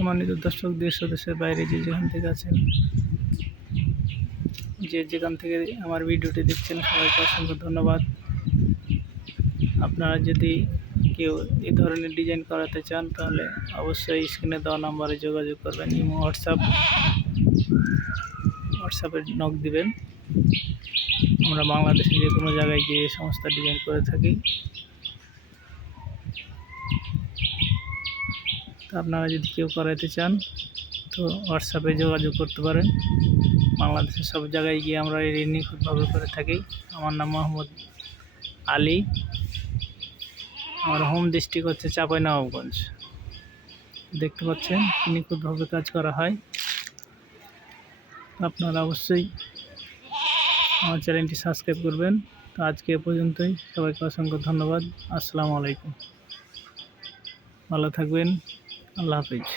সম্মানিত দর্শক, দেশ ও দেশের বাইরে যে যেখান থেকে আছেন, যেখান থেকে আমার ভিডিওটি দেখছেন, সবাইকে অসংখ্য ধন্যবাদ। আপনারা যদি কেউ এই ধরনের ডিজাইন করাতে চান তাহলে অবশ্যই স্ক্রিনে দেওয়া নাম্বারে যোগাযোগ করবেন। ইমো হোয়াটসঅ্যাপে নক দিবেন। আমরা বাংলাদেশে যে কোনো জায়গায় গিয়ে এই সমস্ত ডিজাইন করে থাকি। তো আপনারা যদি কেউ করাতে চান তো হোয়াটসঅ্যাপে যোগাযোগ করতে পারেন। বাংলাদেশের সব জায়গায় গিয়ে আমরা এই নিখুঁতভাবে করে থাকি। আমার নাম মোহাম্মদ আলী। আমার হোম ডিস্ট্রিক্ট হচ্ছে চাঁপাইনবাবগঞ্জ। দেখতে পাচ্ছেন নিখুঁতভাবে কাজ করা হয়। আপনারা অবশ্যই আমার চ্যানেলটি সাবস্ক্রাইব করবেন। তো আজকে এ পর্যন্তই। সবাইকে অসংখ্য ধন্যবাদ। আসসালামু আলাইকুম। ভালো থাকবেন। আল্লাহ হাফিজ।